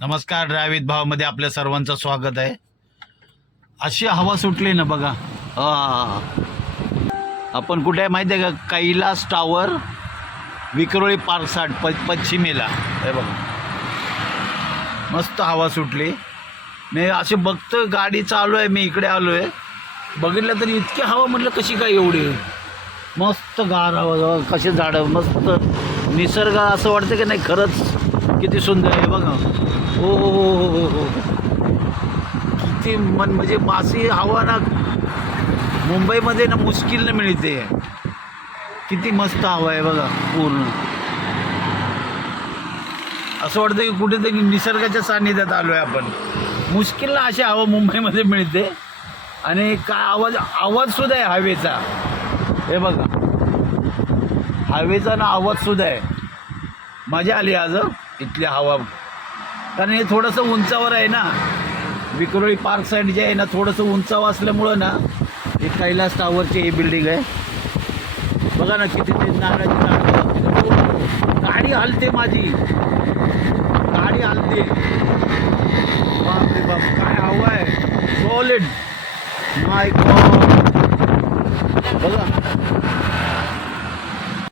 नमस्कार. ड्रायव्हित भावमध्ये आपल्या सर्वांचं स्वागत आहे. अशी हवा सुटली ना बघा. आपण कुठे आहे माहिती आहे का? कैलास टावर, विक्रोळी पारसाट पश्चिमेला. हे बघा, मस्त हवा सुटली. मी असे बघतो, गाडी चालू आहे, मी इकडे आलो आहे, बघितलं तर इतकी हवा, म्हटलं कशी काय एवढी मस्त गार हवा, कसे झाडं, मस्त निसर्ग, असं वाटतं की नाही खरंच किती सुंदर आहे बघा. हो हो हो हो हो, किती म्हणजे मासी हवा ना मुंबईमध्ये ना मुश्किलनं मिळते. किती मस्त हवा आहे बघा. पूर्ण असं वाटतं की कुठेतरी निसर्गाच्या सान्निध्यात आलो आहे आपण. मुश्किलनं अशी हवा मुंबईमध्ये मिळते. आणि काय आवाजसुद्धा आहे हवेचा. हे बघा, हवेचा ना आवाजसुद्धा आहे. मजा आली आज इथली हवा. कारण हे थोडंसं उंचावर आहे ना, विक्रोळी पार्क साईड जे आहे ना, थोडंसं उंचावर असल्यामुळं ना, हे कैलास टावरची ही बिल्डिंग आहे. बघा ना किती ते नारळाची झाडं. गाडी हलते माझी, गाडी हलते. बापरे बाप, काय हवा आहे, सॉलिड. माय गॉड, बघा